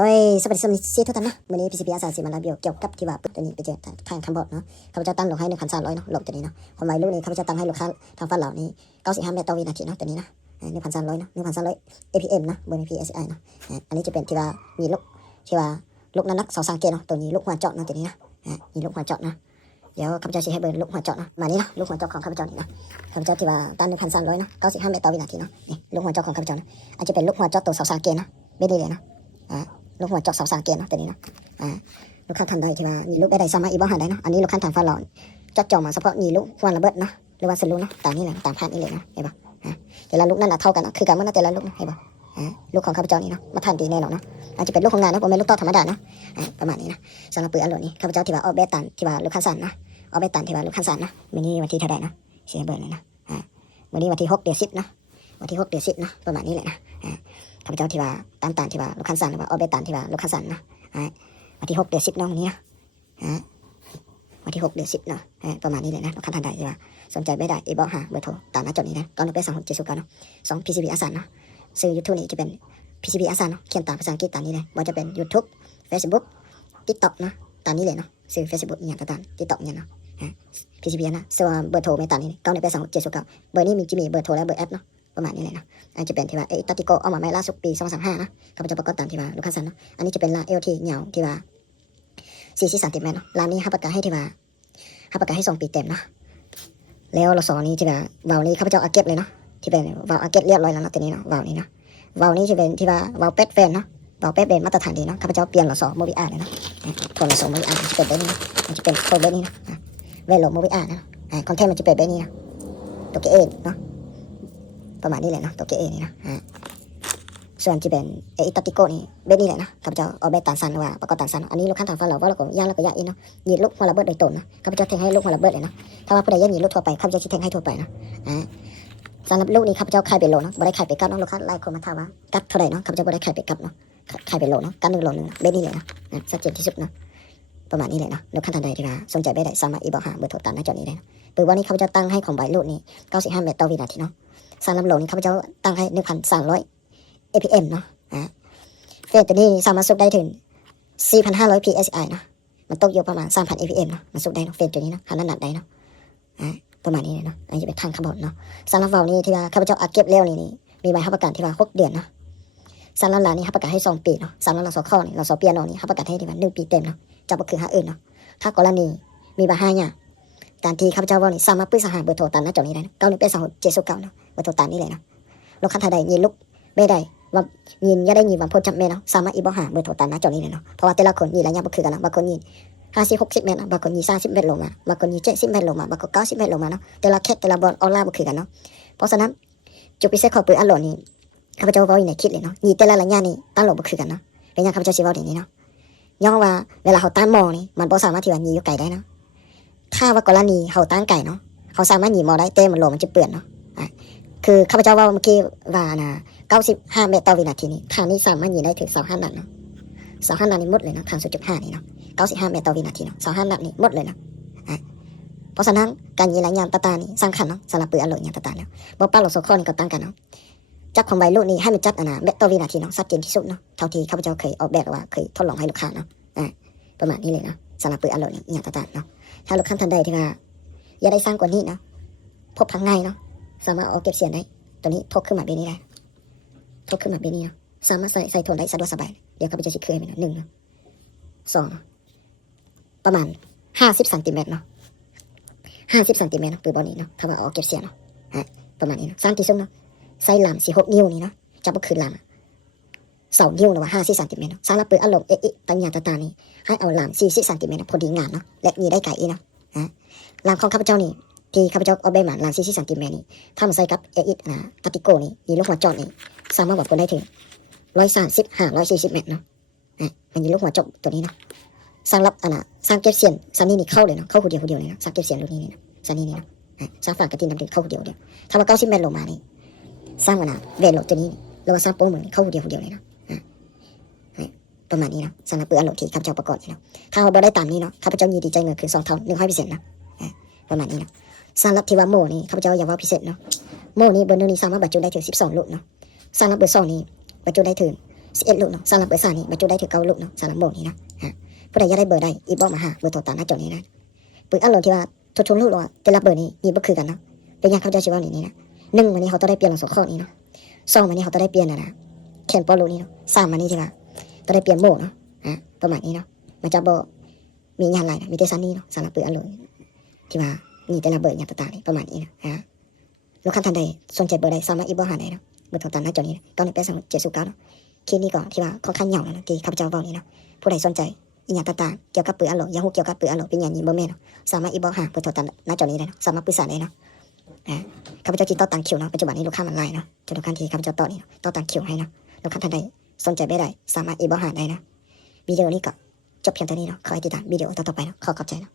โดยสวัสดีทุกท่านนะวันนี้ PCB อาสาสิมาลาเบียวเกี่ยวกับที่ว่าตัวนี้ไปเจอทางคันบอดเนาะข้าพเจ้าตั้งหลกให้1,300เนาะหลกตัวนี้เนาะความหมายลูกนี้ข้าพเจ้าตั้งให้ลูกค้าทางฝั่งเหล่านี้95เมตรต่อวินาทีเนาะตัวนี้นะ1,300เนาะ1,300 APM นะบน PSI นะอันนี้จะเป็นที่ว่ามีลูกที่ว่าลูกนั้นนัก2สังเกตเนาะตัวนี้ลูกหัวเจาะเนาะตัวนี้นะมีลูกหัวเจาะนะเดี๋ยวข้าพเจ้าชี้ให้เบอร์ลูกหัวเจาะนะมานี้นะลูกหัวเจาะของข้าพเจ้านี่นะข้าพเจ้าที่ว่าตั้ง1,300เนาะ95เมตรต่อวินาทีเนาะนี่ลูกหัวเจาะของข้าพเจ้านะอันจะเป็นลูกหัวเจาะตัว2สังเกตนะไม่ได้เลยนะลูกหัวเจาะ2สังเกตเนาะตัวนี้นะลูกค้าท่านใดที่ว่ามีลูกได้สามารถอีบ้าหาได้เนาะอันนี้ลูกค้าทางฟ้าหลอนจัดจองมาเฉพาะมีลูกควันระเบิดเนาะหรือว่าสลูเนาะตามนี้แหละตามพาดนี่เลยนะเห็นป่ะแต่ละลูกนั่นแหละเท่ากันคือกันเมื่อแต่ละลูกเห็นป่ะลูกของข้าพเจ้านี่เนาะมาทันดีแน่นอนเนาะอาจจะเป็นลูกของงานนะผมเป็นลูกต่อธรรมดาเนาะประมาณนี้นะสำหรับปืนอันหลนี้ข้าพเจ้าที่ว่าออกเบตันที่ว่าลูกค้าสันนะออกเบตันที่ว่าลูกค้าสันนะวันนี้วันที่เท่าไหร่นะเสียเบอร์เลยนะวันนี้วันที่6 เดือน 10นะวันที่6 เดือน 10นะประมาณนี้แหละนะข้าพเจ้าที่ว่าตามที่ว่าลูกค้าสันหรือว่าออกเบตันที่ว่าลูกค้าสันนะวันที่6 เดือน 10เนาะวันนี้นะวันที่6 เดือน 10เนาะประมาณนี้เลยนะลูกค้าท่านใดที่ว่าสนใจไม่ได้อีบอกหาเบอร์โทรตามหน้าจอนี้นะก็1 2 6 7 0 9เนาะ2 PCB อาสาเนาะซื้อ YouTube นี่จะเป็น PCB อาสาเนาะเขียนตามภาษาอังกฤษตามนี้เลยว่าจะเป็น YouTube Facebook TikTok นะตามนี้เลยเนาะซื้อ Facebook อย่างต่าง TikTok เนี่ยเนาะPCB นะส่วนเบอร์โทรไม่ตามนี้ก็1 2 6 7 0 9เบอร์นี้มีจะมีเบอร์โทรและเบอร์แอปเนาะประมาณนี้เลยนะอันจะเป็นที่ว่าตัติโกเอามาใหม่ล่าสุดปี2035นะข้าพเจ้าประกอบตามที่ว่าลูกค้าสั่งเนาะอันนี้จะเป็นลา LT เหนียวที่ว่า40 เมตรเนาะร้านนี้ให้ประกาศให้ที่ว่าให้ประกาศให้2 ปีเต็มนะแล้วเราสอนนี้ที่ว่าวาล์วนี้ข้าพเจ้าอาเก็บเลยเนาะที่เป็นวาล์วอาเก็บเรียบร้อยแล้วเนาะตัวนี้เนาะวาล์วนี้เนาะวาล์วนี้จะเป็นที่ว่าวาล์วเป็ดเฟนเนาะวาล์วเป็ดเป็นมาตรฐานดีเนาะข้าพเจ้าเปลี่ยนหลอด2โมบิอาร์เลยเนาะทนหลอด2โมบิอาร์จะเป็นแบบนี้นะมันจะเป็นโคเบนี้นะเวลโลโมบิอาร์นะคอนเทนต์มันจะเป็นแบบนี้นะตัวเกเอเนาะประมาณนี้แหละเนาะตัวเกเอนี่นะส่วนที่เป็นตัติโกนี่เบนี่แหละนะข้าพเจ้าเอาเบตันซันว่าประกอบตันซันอันนี้ลูกค้าทางฟ้าเราว่าเราก็ย่างแล้วก็ย่างอีเนาะยีดลูกหัวระเบิดโดยตรงนะข้าพเจ้าแทงให้ลูกหัวระเบิดเลยนะถ้าว่าผู้ใดย่างยีดลูกทั่วไปข้าพเจ้าจะแทงให้ทั่วไปนะสำหรับลูกนี้ข้าพเจ้าขายเป็นโลเนาะบ่ได้ขายเป็นกัดเนาะลูกค้าหลายคนมาถามว่ากัดเท่าไหร่เนาะข้าพเจ้าบ่ได้ขายเป็นกัดเนาะขายเป็นโลเนาะกัด1 โลนึงเบนี่เลยนะชัดเจนที่สุดนะประมาณนี้เลยนะลูกค้าท่านใดที่ว่าสนใจไม่ได้สามารถอีบอกหาเบอร์โทรตามหน้าจอนี้ได้นะปืนวันนี้ข้าพเจ้าตั้งให้ของใบลูกนี้95 เมตรต่อวินาทีเนาะสำหรับโลนี้ข้าพเจ้าตั้งให้ 1,300 APM เนาะเฟสตัวนี้สามารถสูบได้ถึง 4,500 PSI นะมันตกอยู่ประมาณ 3,000 APM เนาะมันสูบได้เนาะเฟสตัวนี้เนาะขนาดหนักได้เนาะประมาณนี้เลยเนาะอันนี้จะเป็นทางขับรถเนาะสำหรับวาล์วนี้ที่ว่าข้าพเจ้าอัดเก็บเร็วนี่มีใบรับประกันที่ว่า6 เดือนเนาะสำหรับร้านนี้รับประกันให้2 ปีเนาะสำหรับเรา2 ข้อนี่เรา2 ปีเนาะนี่รับประกันให้ที่ว่า1 ปีเต็มเนาะจะบ่คือหาอื่นเนาะถ้ากรณีมีปัญหาเนี่ยการที่ข้าพเจ้าว่านี่สามารถปรึกษาหาเบอร์โทรตามหน้าจอนี้ได้นะ9182 709เนาะเบอร์โทรตามนี้เลยนะลูกค้าท่านใดยินลูกไม่ได้ว่ายินอย่าได้ยินว่าพ้นจำเมตรเนาะสามารถอีบอกหาเบอร์โทรตามหน้าจอนี้เลยเนาะเพราะว่าแต่ละคนยินระยะบ่คือกันนะบางคนยิน50-60 เมตรบางคนยิน30 เมตรลงมาบางคนยิน70 เมตรลงมาบางคน90 เมตรลงมาเนาะแต่ละแคทแต่ละบอลออนไลน์บ่คือกันเนาะเพราะฉะนั้นจุดพิเศษของปืนอัลโหลนี้ข้าพเจ้าเว้าอยู่ในคลิปเลยเนาะยินแต่ละระยะนี่ตั้งโหลบ่คือกันเนาะเป็นอย่างข้าพเจ้าสิเว้าอย่างนี้เนาะย้อนว่าเวลาเขาตั้งมอนี่มันบ่สามารถที่ว่ายิงอยู่ไกลได้เนาะถ้าว่ากรณีเขาตั้งไกลเนาะเขาสามารถยิงมอได้แต่มันโหลมันจะเปื้อนเนาะคือข้าพเจ้าว่าเมื่อกี้ว่านะ95 เมตรต่อวินาทีนี้ทางนี้สามารถยิงได้ถึง25 นัดเนาะ25 นัดนี่หมดเลยนะทาง 0.5 นี่เนาะ95 เมตรต่อวินาทีเนาะ25 นัดนี่หมดเลยนะเพราะฉะนั้นการยิงระยะตาๆนี่สำคัญเนาะสำหรับปืนอัลโหลอย่างตาๆแล้วบ่ป้าโหลโซคอนก็ตั้งกันเนาะจักของใบลูกนี้ให้มันจัดเมตรต่อวินาทีเนาะชัดเจนที่สุดเนาะเท่าที่ข้าพเจ้าเคยออกแบบว่าเคยทดลองให้ลูกค้าเนาะประมาณนี้เลยนะสำหรับปืนอัลโหลนี่อย่างตาๆเนาะถ้าลูกค้าท่านใดที่ว่าอยากได้สร้างกว่านี้เนาะพบพังง่ายเนาะสามารถเอาเก็บเสียงได้ตัวนี้พกขึ้นมาแบบนี้ได้พกขึ้นมาแบบนี้เนาะสามารถใส่โทนได้สะดวกสบายเดี๋ยวข้าพเจ้าจะเคยไปเนาะ1 เนาะ2เนาะประมาณ50 เซนติเมตรเนาะ50 เซนติเมตรเนาะปืนบอลนี้เนาะถ้าว่าเอาเก็บเสียงเนาะประมาณนี้เนาะ3 ที่สุดเนาะใส่ลาม46 นิ้วนี่เนาะจะบ่คืนลาม2 นิ้วหรือว่า50 เซนติเมตรเนาะสำหรับปืนอัลโหลตั้งอย่างตาๆนี่ให้เอาลาม40 เซนติเมตรพอดีงามเนาะและยิงได้ไกลอีเนาะลามของข้าพเจ้านี่ที่ข้าพเจ้าเอาใบหมานลาม40 เซนติเมตรนี่ถ้ามาใส่กับตัติโกนี่ยิงลูกหัวจอดนี่สามารถวัดผลได้ถึง135-140 เมตรเนาะมันยิงลูกหัวจบตัวนี้เนาะสำหรับสร้างเก็บเสียงซันนี่นี่เข้าเลยเนาะเข้าคนเดียวเลยเนาะสร้างเก็บเสียงลูกนี้เนี่ยซันนี่นี่เนาะสร้างฝากระตินดำดึงเข้าคนเดียวถ้าว่า90 เมตรลงมานี่สร้างเวทโหลดตัวนี้แล้วว่าสร้างโป้งเหมือนเข้าคนเดียวเลยเนาะประมาณนี้เนาะสำหรับปืนอัลโหลที่ข้าพเจ้าประกอบเนาะถ้าเราบ่ได้ตามนี้เนาะข้าพเจ้ายินดีใจเงินคืน2 เท่า 100% นะประมาณนี้เนาะสำหรับที่ว่าโม่นี่ข้าพเจ้าอยากว่าพิเศษเนาะโม่นี่เบอร์1นี่สามารถบรรจุได้ถึง12 ลูกเนาะสำหรับเบอร์2นี่บรรจุได้ถึง 11ลูกเนาะสำหรับเบอร์ซ่านี่บรรจุได้ถึง9ลูกเนาะสำหรับโหมดนี้เนาะผู้ใดอยากได้เบอร์ใดอีบอกมาหาเบอร์โทรตามหน้าจอนี้นะปืนอันโหลดที่ว่าทุกชนลูกแต่ละเบอร์นี้มีบ่คือกันเนาะเป็นอย่างเขาจะชื่อว่านี่นะ1วันนี้เขาต้องได้เปลี่ยนหลังสองข้อนี้เนาะ2วันนี้เขาต้องได้เปลี่ยนนะแคนปอลูนี่เนาะ3วันนี้ที่ว่าต้องได้เปลี่ยนโหมดเนาะประมาณนี้เนาะมันจะบ่มีงานอะไรนะมีแต่ซันนี่เนาะสำหรับปืนอันโหลดที่ว่ามีแต่ละเบอร์อย่างต่างๆประมาณนี้นะลูกค้าท่านใดสนใจเบอร์ใดสามารถอีบอกหาได้เนาะเบอร์โทรตามหน้าจอนี้9183 709เนาะคลิปนี้ก็ที่ว่าค่อนข้างยาวแล้วนะที่ข้าพเจ้าบอกนี่เนาะผู้ใดสนใจอีกอย่างต่างๆเกี่ยวกับปืนอัลโหลอยากรู้เกี่ยวกับปืนอัลโหลเป็นอย่างนี้บ่แม่นเนาะสามารถอีบอกหาเบอร์โทรตามหน้าจอนี้ได้เนาะสามารถปรึกษาได้เนาะข้าพเจ้าจิตต่อตังคิวเนาะปัจจุบันนี้ลูกค้ามันไล่เนาะจนลูกค้าที่ข้าพเจ้าต่อนี่เนาะต่อตังคิวให้เนาะลูกค้าท่านใดสนใจไม่ได้สามารถอีบอกหาได้นะวิดีโอนี้ก็จบเพียงเท่านี้เนาะขอให้ติดตามวิดีโอต่อๆไปเนาะขอบใจเนาะ